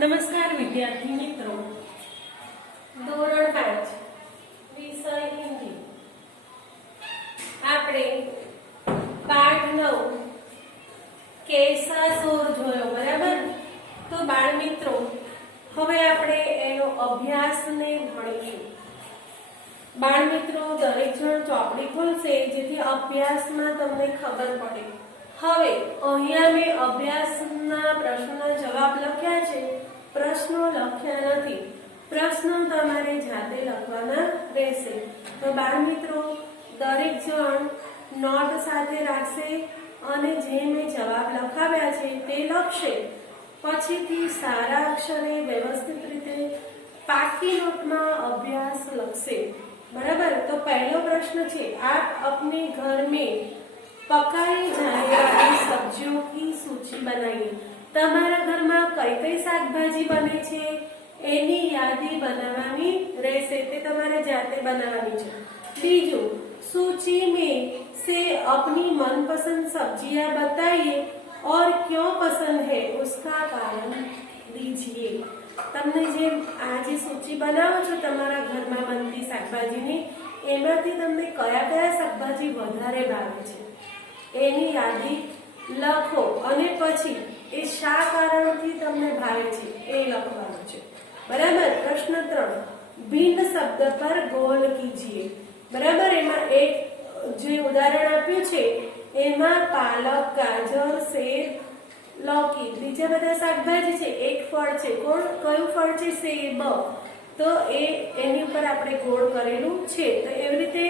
नमस्कार विद्यार्थी मित्रों, ધોરણ 5 વિષય હિન્દી આપણે પાઠ 9 કેસા સોર જોયો બરાબર। તો બાળ મિત્રો હવે આપણે એનો અભ્યાસને ભણીશું। બાળ મિત્રો દરેક જણ ચોપડી ખોલશે જેથી અભ્યાસમાં તમને ખબર પડે। હવે અહીંયા મેં અભ્યાસના પ્રશ્નોના જવાબ લખ્યા છે, પ્રશ્નો લખ્યા નથી। પ્રશ્નો તમારે જાતે લખવાના રહેશે। તો બાળ મિત્રો દરેક જણ નોટ સાથે રાખશે અને જે મેં જવાબ લખાવ્યા છે તે લખશે। પછીથી સારા અક્ષરે વ્યવસ્થિત રીતે પાકી નોટમાં અભ્યાસ લખશે बराबर। तो पहला प्रश्न है, आप अपने घर में पकाई जाने वाली सब्जियों की सूची बनाइए। तमारा घर में कई कई शाकभाजी बने छे एनी यादी बनावानी रहेशे, ते तमारे जाते बनावानी छे। बीजू, सूची में से अपनी मनपसंद सब्जियां बताइए और क्यों पसंद है उसका कारण दीजिए। तमने जे आज सूची बनावो छो तमारा घर में बनती शाकभाजीनी एमांथी तमने कया कया शाकभाजी वधारे भावे छे एनी यादी लखो अने पछी ए शा कारणथी तमने भावे छे ए लखवानुं छे बराबर। प्रश्न 3, भिन्न शब्द पर गोल कीजिए बराबर। एमां एक जे उदाहरण आप्युं छे एमां पालक, गाजर, सेब, लौकी बीजा बधा शाकभाजी छे। एक फळ छे, कोण कयुं फळ छे? सेब। तो एनी उपर आपणे गोळ करेलुं छे। तो एवी रीते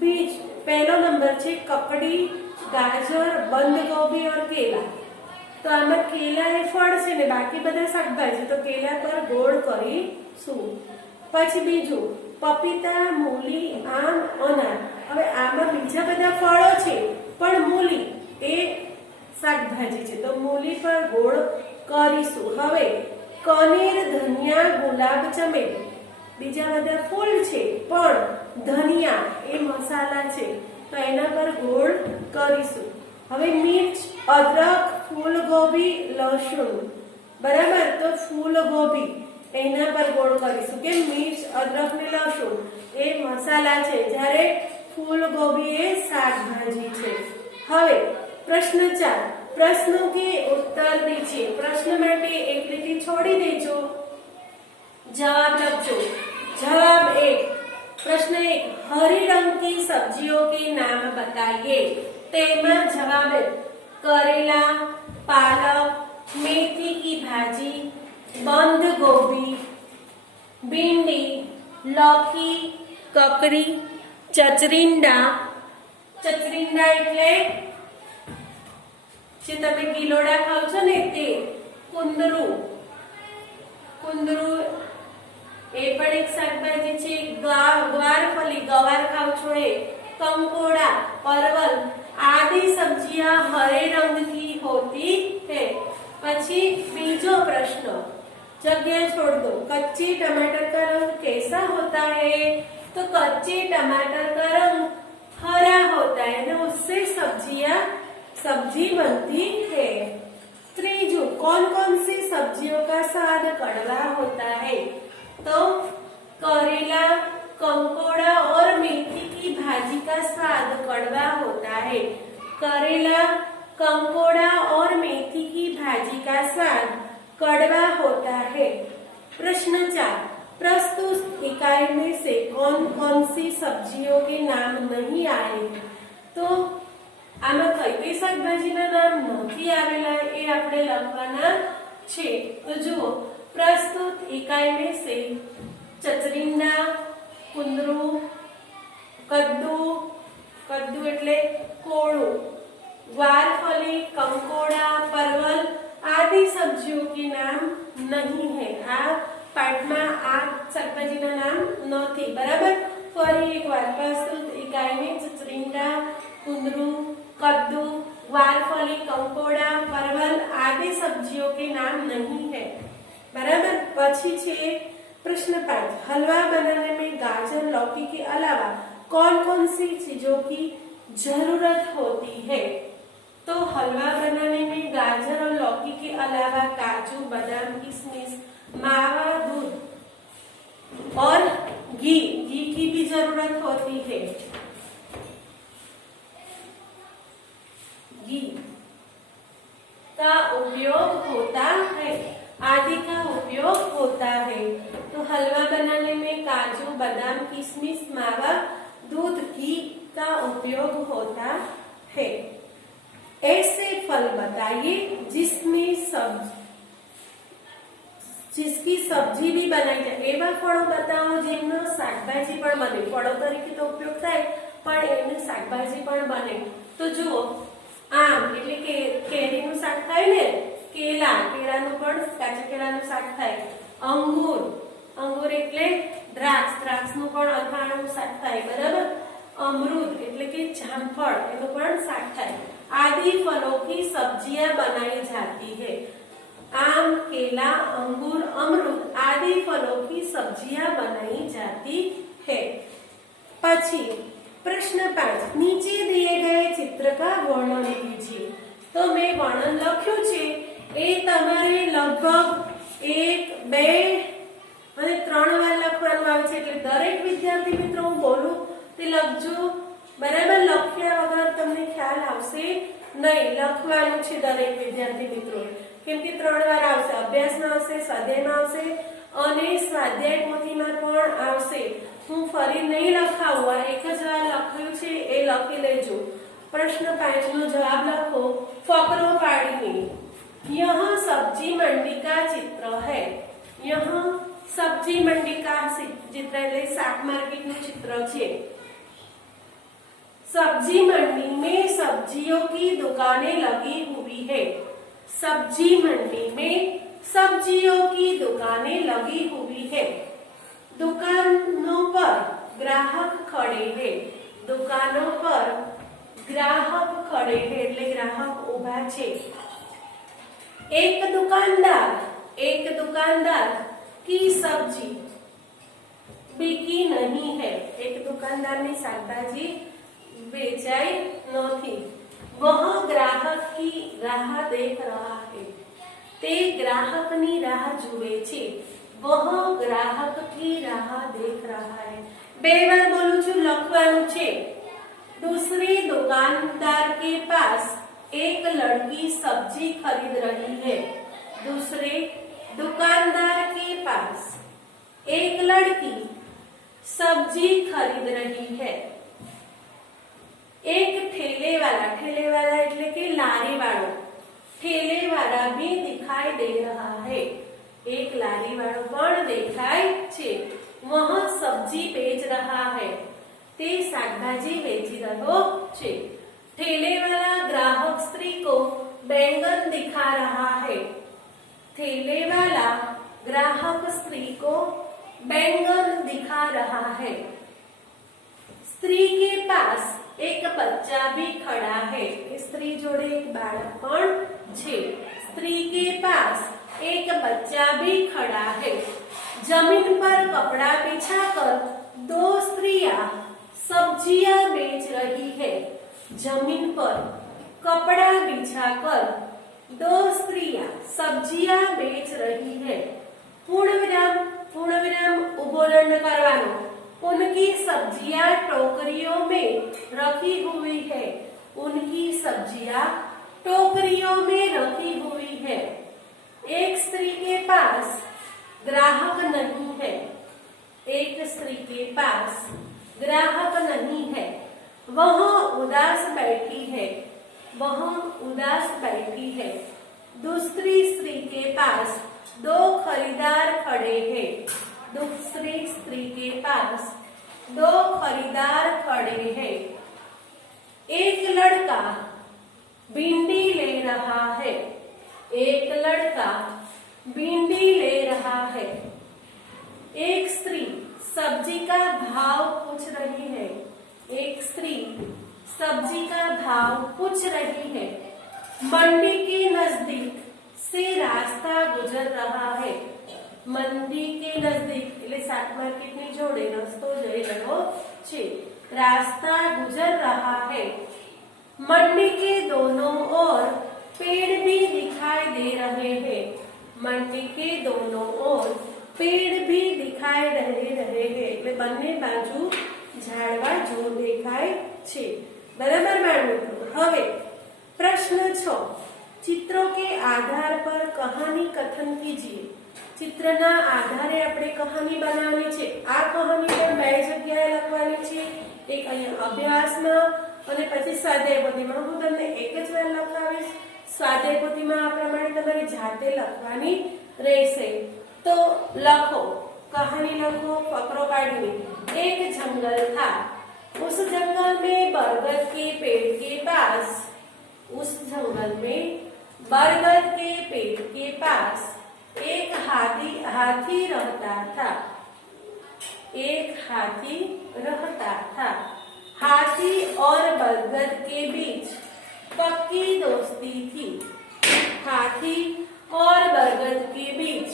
बीज पहलो नंबर छे ककड़ी, गाजर, बंद गोभी और केला। तो आमां केला ए फळ छे ने बाकी बधा शाकभाजी, तो केला पर गोळ करीशुं। पछी बीजू पपीता, मूली, आम, अनार। हवे आमां बीजा बधा फळो छे पण मूली ए शाकभाजी छे तो मूली पर गोळ करीशुं। हवे कनीर, धनिया, गुलाब, चमेली बीजा बधा फूल छे पण धनिया ए मसाला छे तो एना पर गोळ करीशुं। हवे मिर्च, अदरक, फूलगोबी, लहसुन बराबर। तो फूलगोबी एना पर गोळ करीशुं के मिर्च, अदरक ने लहसुन ए मसाला छे ज्यारे फूलगोबी ए शाकभाजी छे। हवे प्रश्न 4, प्रश्नों के उत्तर दीजिए। प्रश्न माटे एक लीटी छोड़ी देजो, जवाब लखजो। जवाब 1, प्रश्न 1, हरी रंग की सब्जियों के नाम बताइए। तेमा जवाब है करेला, पालक, मेथी की भाजी, बंद गोभी, भिंडी, लौकी, ककड़ी, चचरिंडा। चचरिंडा एटले जे तमे गीलोड़ा खाओ छो ने ते, कुंदरू, कुंदरू ए पण एक शाकभाजी छे। ग्वारफली गवार खाओ छो ए, कंकोड़ा, परवल आदि सब्जियां हरे रंग की होती है। पछी बीजो प्रश्न, जगह छोड़ दो। कच्ची टमाटर का रंग कैसा होता है? तो कच्चे टमाटर का रंग हरा होता है ना, उससे सब्जी बनती है। त्रीजू, कौन कौन सी सब्जियों का स्वाद कड़वा होता है? तो करेला, कंकोड़ा और मेथी की भाजी का स्वाद कड़वा होता है। करेला, कंकोड़ा और मेथी की भाजी का स्वाद कड़वा होता है। प्रश्न 4, प्रस्तुत इकाई में से कौन कौन सी सब्जियों के नाम नहीं आए? तो आमा कई कई शाकभाजीना नाम નથી આવેલા એ આપણે લખવાના છે। તો જુઓ, પ્રસ્તુત इकाई में से चचरिंडा, कुंदरू, कद्दू, कद्दू એટલે કોળું, ग्वारफली, कंकोड़ा, परवल आदि सब्जियों के नाम नहीं है। आ पाठ में आ शाकभाजीना नाम નથી बराबर। फरी एक बार, प्रस्तुत इकाई में चचरिंडा, कुंदरू, कद्दू, ग्वारफली, कंकोड़ा, परवल आदि सब्जियों के नाम नहीं है बराबर। पछी छे प्रश्न 5, हलवा बनाने में गाजर, लौकी के अलावा कौन कौन सी चीजों की जरूरत होती है? तो हलवा बनाने में गाजर और लौकी के अलावा मावा, काजू, बादाम, किशमिश, मावा, दूध और घी की भी जरूरत होती है। घी का उपयोग होता है, आदि का उपयोग होता है। तो हलवा बनाने में काजू, बादाम, किशमिश, मावा, दूध, घी का उपयोग होता है। ऐसे फल बताइए जिसकी सब्जी भी बनाई जाए। एवा फळो बताओ जेमनो शाकभाजी पण बने। फळो तरीके तो उपयोग थाय पण एमनी शाकभाजी पण बने। तो जुओ आम એટલે કે કેરીનું શાક થાય ને, કેળાનું પણ કાચા કેળાનું શાક થાય। અંગુર એટલે દ્રાક્ષનું પણ અથાણું શાક થાય, બરાબર। अमरूद એટલે કે જામફળ એનું પણ શાક થાય। आदि फलों की सब्जियां बनाई जाती है। आम, केला, अंगूर, अमरूद आदि फलों की सब्जियां बनाई जाती है। પછી પ્રશ્ન 5 નીચે दिए गए चित्र का वर्णन कीजिए। तो मैं वर्णन લખ્યું છે એ તમારે લગભગ 1, 2 અને 3 વાર લખવાનું આવે છે। એટલે દરેક વિદ્યાર્થી મિત્રો હું બોલું તે લખજો, બરાબર। લખ્યા વગર તમને ખ્યાલ આવશે નહીં। લખવાનું છે દરેક વિદ્યાર્થી મિત્રો, કેમ કે 3 વાર આવશે। અભ્યાસમાં આવશે, સ્વાધ્યાયમાં આવશે અને સ્વાધ્યાય પોથીમાં પણ આવશે। હું ફરી નહીં લખાવું, આ એક જ વાર લખ્યું છે એ લખી લેજો। પ્રશ્ન 5 નો જવાબ લખો ફકરો પાડીને। यह सब्जी मंडी का चित्र है। यह सब्जी मंडी का चित्र એટલે શાક માર્કેટનું चित्र છે। सब्जी मंडी में सब्जियों की दुकानें लगी हुई है। सब्जी मंडी में सब्जियों की दुकानें लगी हुई है। दुकानों पर ग्राहक खड़े हैं। दुकानों पर ग्राहक खड़े हैं એટલે ગ્રાહક ઊભા છે। एक दुकानदार की सब्जी बिकी नहीं है। एक दुकानदार ने शाकभाजी बेचाई नहीं। वह ग्राहक की राह देख रहा है। ते ग्राहकनी राह जुए छे। वह ग्राहक की राह देख रहा है। बे बार बोलू छू, लखवानुं छे। दूसरे दुकानदार के पास एक लड़की सब्जी खरीद रही है। दूसरे दुकानदार के पास एक लड़की सब्जी खरीद रही है। एक ठेले वाला એટલે કે લારી વાળો, ठेले वाला भी दिखाई दे रहा है। एक लारी वाળો પણ દેખાય છે। वह सब्जी बेच रहा है। તે શાકભાજી વેચી રહ્યો છે। ठेले वाला ग्राहक स्त्री को बैंगन दिखा रहा है। ठेले वाला ग्राहक स्त्री को बैंगन दिखा रहा है। स्त्री के पास एक बच्चा भी खड़ा है। स्त्री जोड़े एक बाळक पण छे। स्त्री के पास एक बच्चा भी खड़ा है। जमीन पर कपड़ा बिछाकर 2 स्त्रियां सब्जियां बेच रही है। जमीन पर कपड़ा बिछाकर 2 स्त्रियां सब्जियां बेच रही है। पूर्ण विराम उबोलन करवानो। उनकी सब्जियां टोकरियों में रखी हुई है। उनकी सब्जियां टोकरियों में रखी हुई है। एक स्त्री के पास ग्राहक नहीं है। एक स्त्री के पास ग्राहक नहीं है। वह उदास बैठी है। वह उदास बैठी है। दूसरी स्त्री के पास 2 खरीदार खड़े हैं। दूसरी स्त्री के पास 2 खरीदार खड़े हैं। एक लड़का भिंडी ले रहा है। एक लड़का भिंडी ले रहा है। एक स्त्री सब्जी का भाव पूछ रही है। एक स्त्री सब्जी का भाव पूछ रही है। मंडी के नजदीक से रास्ता गुजर रहा है। मंडी के नजदीक એટલે શાક માર્કેટની જોડે રસ્તો જઈ રહ્યો છે। रास्ता गुजर रहा है। मंडी के दोनों ओर पेड़ भी दिखाई दे रहे हैं। मंटी के दोनों ओर पेड़ भी दिखाई रहे हैं એટલે બંને બાજુ ઝાડવા જો દેખાય છે બરાબર બાળકો। હવે प्रश्न 6 चित्रों के आधार पर कहानी कथन कीजिए। चित्रना आधारे આપણે કહાની બનાવવાની છે। આ કહાની પણ બે જગ્યાએ લખવાની છે, એક અહીંયા અભ્યાસમાં અને પછી સ્વાધ્યાય પોથીમાં। હું તમને એક જ વાર લખાવીશ, સ્વાધ્યાય પોથીમાં આ પ્રમાણે તમારે જાતે લખવાની રહેશે। તો લખો, કહાની લખો ફકરો કાઢીને। एक जंगल था, उस जंगल में बरगद के पेड़ के पास, उस जंगल में बरगद के पेड़ के पास एक हाथी रहता था। एक हाथी रहता था। हाथी और बरगद के बीच पक्की दोस्ती थी। हाथी और बरगद के बीच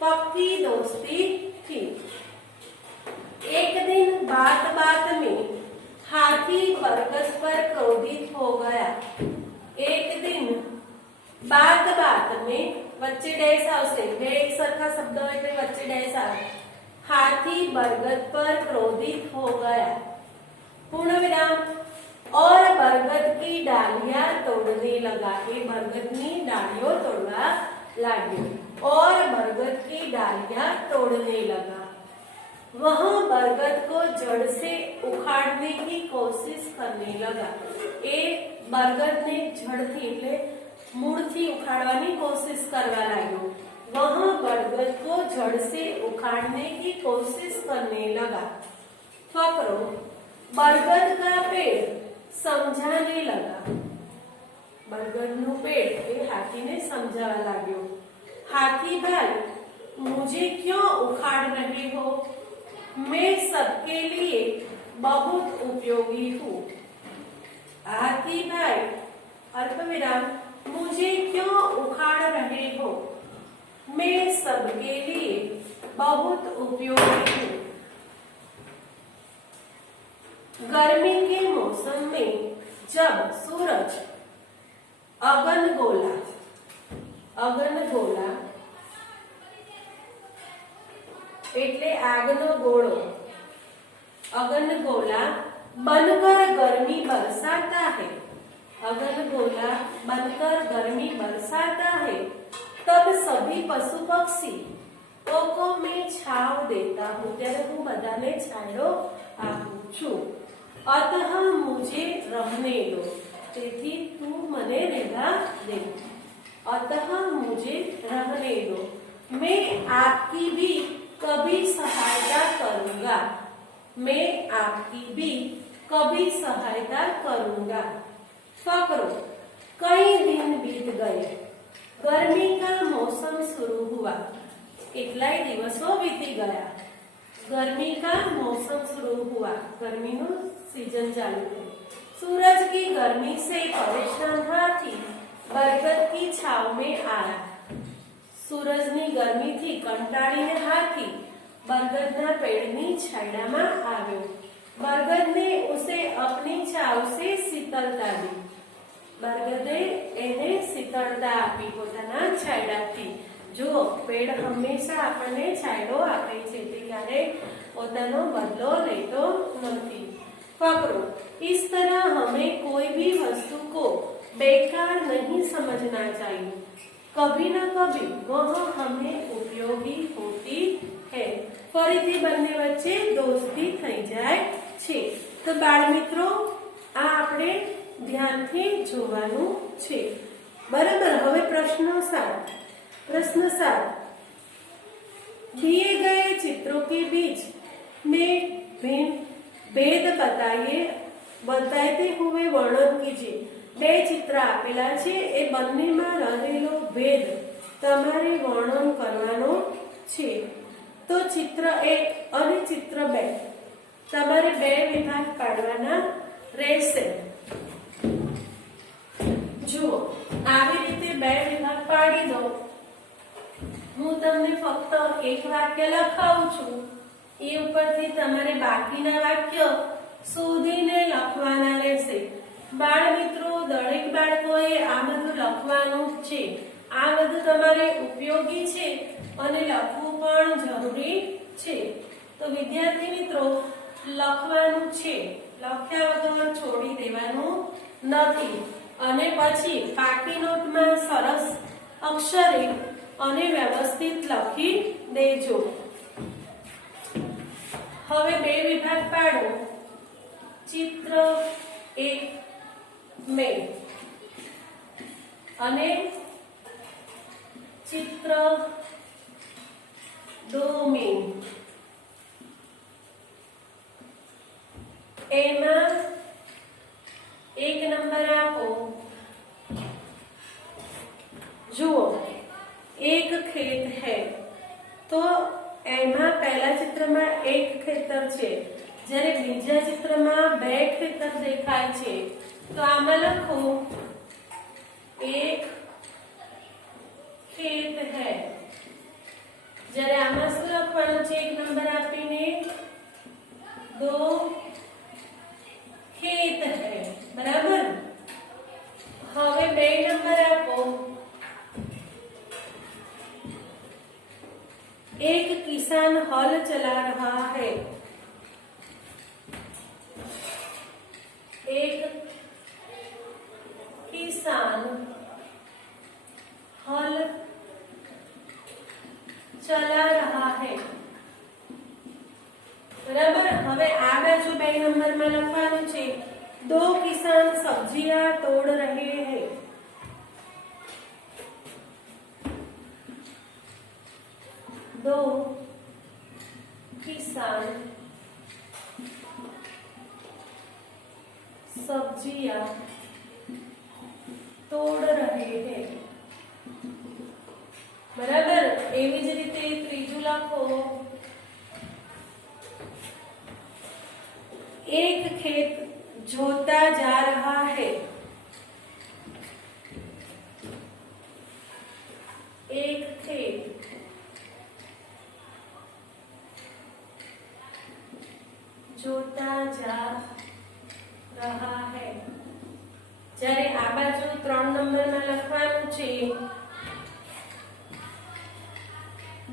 पक्की दोस्ती थी। एक दिन बात बात में हाथी बरगद पर क्रोधित हो गया। एक दिन बात बात में वच्चे डैश आवशे, बे एक सरखा शब्द होय એટલે વચ્ચે ડેશ આવે। हाथी बरगद पर क्रोधित हो गया, पूर्ण विराम, और बरगद की डालियां तोड़ने लगा। ये बरगद की डालियों तोड़वा लाग्यो और बरगद की डालियां तोड़ने लगा। वह बरगद को जड़ से उखाड़ने की कोशिश करने लगा। ए बरगद ने जड़ थी એટલે મૂળથી ઉખાડવાની કોશિશ કરવા લાગ્યો। वह बरगद को जड़ से उखाड़ने की कोशिश करने लगा। फकरो बरगद का पेड़ समझाने लगा। बरगदનું पेड़ એ હાથીને સમજાવવા લાગ્યો। हाथी भाई, मुझे क्यों उखाड़ रहे हो? मैं सबके लिए बहुत उपयोगी हूँ। हाथी भाई अल्पविराम, मुझे क्यों उखाड़ रहे हो? मैं सबके लिए बहुत उपयोगी हूँ। गर्मी के मौसम में जब सूरज अगनगोला એટલે આગનો ગોળો अगनगोला बनकर गर्मी बरसाता है। अगनगोला बनकर गर्मी बरसाता है, तब सभी पशु पक्षी को मैं छाव देता हूँ, त्यारे हूँ बधाने छायो आपू छूं। अतः मुझे रहने दो, तेथी तू मने रहवा दे। अतः मुझे रहने दो, मैं आपकी भी कभी सहायता करूंगा। मैं आपकी भी कभी सहायता करूंगा। फकरो कई दिन बीत गए, गर्मी का मौसम शुरू हुआ। કેટલાય દિવસો बीती गया, गर्मी का मौसम शुरू हुआ, गर्मी नो सीजन चालू थयो। सूरज की गर्मी से परेशान हाथी बरगद की छाव में आया। सूरजनी गर्मी थी कंटाळीने हाथी बरगदना पेड़नी छायडामां आव्यो। बरगद ने उसे अपनी छाव से शीतलता दी। बरगदे एने शीतलता आपी पोताना छायडाथी। जो पेड़ हमेशा आपने छायडो आपे छे, ते क्यारे पोतानो बदलो लेतो नथी। फकरो इस तरह हमें कोई भी वस्तु को बेकार नहीं समझना चाहिए, कभी न कभी वह हमें उपयोगी होती है। फरीथी बंने वच्चे दोस्ती थई जाय छे। तो बाळ मित्रों आ आपणे ध्यानथी जोवानुं छे, बराबर। हवे प्रश्न 7। प्रश्न 7 दिए गए चित्रों के बीच में भेद बताते हुए वर्णन कीजिए। बे चित्र आपेला छे, ए बंनेमां रहेलो भेद तमारे वर्णन करवानो छे। तो चित्र 1 અને चित्र 2 तमारे 2 विभाग पाडवाना रहेशे। जो આવી રીતે 2 વિભાગ પાડી દો। હું તમને ફક્ત એક વાક્ય લખાવું છું, એ ઉપરથી તમારે બાકીના વાક્ય શોધીને લખવાના રહેશે। બાળ મિત્રો દરેક બાળકોએ આ બધું લખવાનું છે। આ બધું તમારે ઉપયોગી છે અને લખવું પણ જરૂરી છે. તો વિદ્યાર્થી મિત્રો લખવાનું છે, લખ્યા વગર છોડી દેવાનું નથી. અને પછી પાકી નોટમાં સરસ અક્ષરે અને વ્યવસ્થિત લખી દેજો. હવે બે વિભાગ પાડો. ચિત્ર 1 में અને ચિત્ર 2 में એમાં 1 નંબર આપો. જુઓ, एक खेत है तो એમાં પહેલા ચિત્રમાં એક ખેતર છે, જ્યારે બીજા ચિત્રમાં બે ખેતર દેખાય છે. તો આમાં લખો एक खेत है. જ્યારે આમાં શું લખવાનું છે? 1 નંબર આપીને 2 खेत है. બરાબર. હવે 2 નંબર આપો. एक किसान हल चला रहा है. एक किसान हल चला रहा है. बराबर. હવે આ બાજુ 2 નંબરમાં લખવાનું છે 2 किसान सब्जियां तोड़ रहे हैं. दो किसान सब्जियां तोड़ रहे हैं. बराबर. एवी ज रीते त्रीजू लखो. एक खेत जोता जा रहा है. एक खेत जोता जा रहा है. જ્યારે આ બાજુ 3 નંબરમાં લખવાનું છે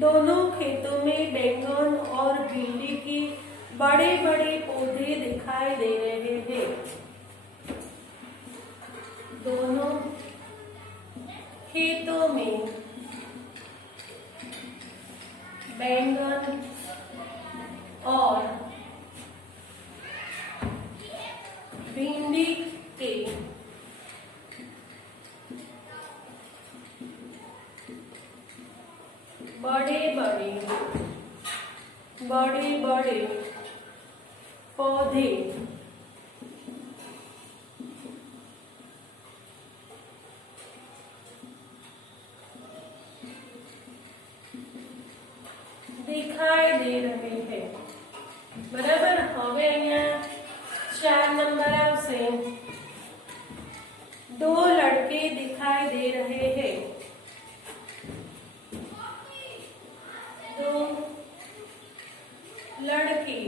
दोनों खेतों में बैंगन और भिंडी की बड़े बड़े पौधे दिखाई दे रहे हैं. दोनों खेतों में बैंगन और भिंडी के बड़े बड़े पौधे दिखाई दे रहे हैं. बराबर. હવે અહીંયા 4 नंबर આવશે. 2 लड़के दिखाई दे रहे हैं. 2 लड़की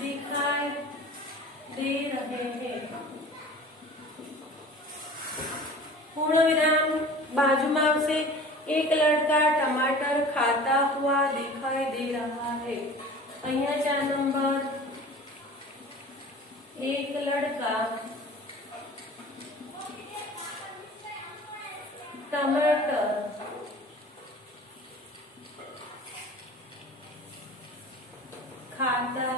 दिखाई दे रहे हैं. पूर्ण विराम. बाजूમાં આવશે एक लड़का टमाटर खाता हुआ दिखाई दे रहा है. અહીંયા 4 नंबर. एक लड़का टमाटर खाता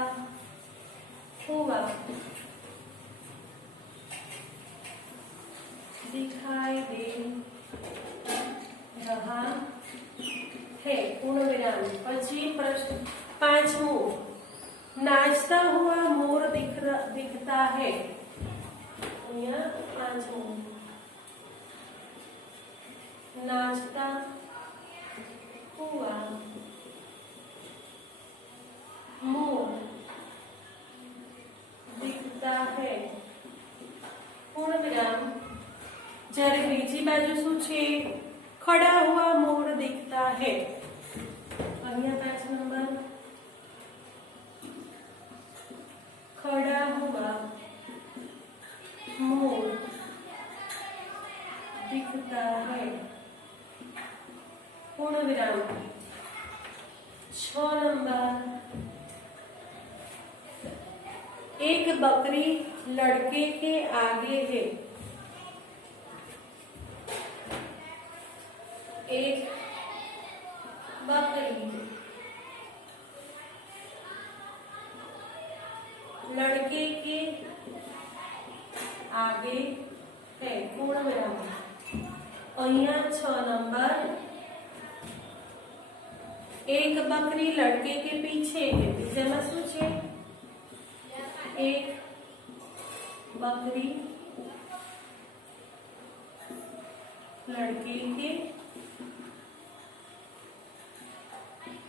हुआ दिखाई दे रहा है. पूर्ण विराम. પછી પ્રશ્ન 5મો. नाचता हुआ मोर दिखता है. 5मो. नाचता हुआ मोर दिखता है. पूर्ण विराम. જ્યારે બીજી બાજુ શું છે? खड़ा हुआ मोर दिखता है. અહીંયા 5 नंबर. खड़ा हुआ मोर दिखता है। पूर्ण विराम। 6 नंबर, एक बकरी लड़के के आगे है। एक बकरी लड़के के आगे है। पूर्ण विराम। અહીંયા 6 नंबर, एक बकरी लड़के के पीछे है। बीजाમાં શું છે? एक बकरी लड़के के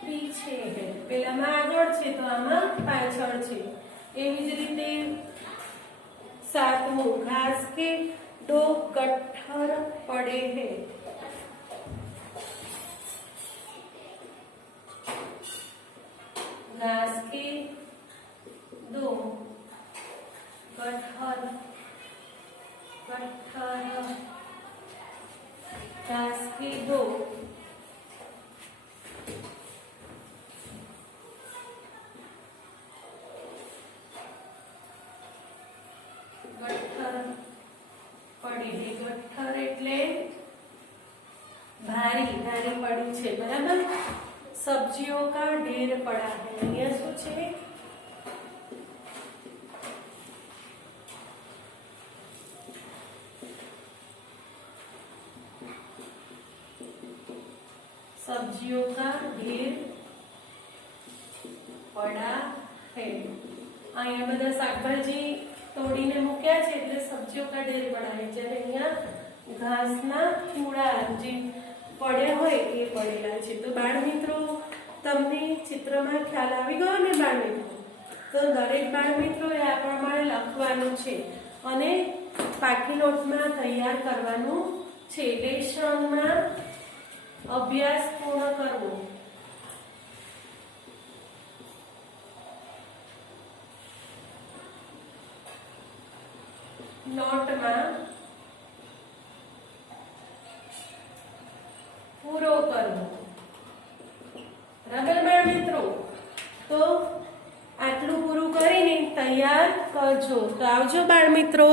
पीछे है। પેલામાં આગળ છે તો આમાં પાછળ છે। એવી જ રીતે 7મું, घास के 2 गट्ठर पड़े हैं। घास के 2 गट्ठर, घास के 2 गट्ठर पड़ी है। गट्ठर એટલે भारी भारी पड़ी છે, बराबर। सब्जियों का ढेर पड़ा है। અહીંયા શું છે? सब्जियों का ढेर पड़ा है। અહીંયા બધા શાકભાજી તોડીને મૂક્યા છે એટલે સબ્જીઓ કા ઢેર પડા है। જ્યારે અહીંયા ઘાસના કૂડા જે પડ્યા હોય એ પડેલા છે। તો બાળ મિત્રો, તમને ચિત્રમાં ખ્યાલ આવી ગયો ને બાળ મિત્રો? તો દરેક બાળ મિત્રોએ આ પ્રમાણે લખવાનું છે અને પાકી નોટમાં તૈયાર કરવાનું છે। લેશનમાં અભ્યાસ પૂર્ણ કરવો। નોટમાં પૂરો કરવો। બરાબર બાળ મિત્રો? તો આટલું પૂરું કરીને તૈયાર કરજો। તો આવજો બાળ મિત્રો।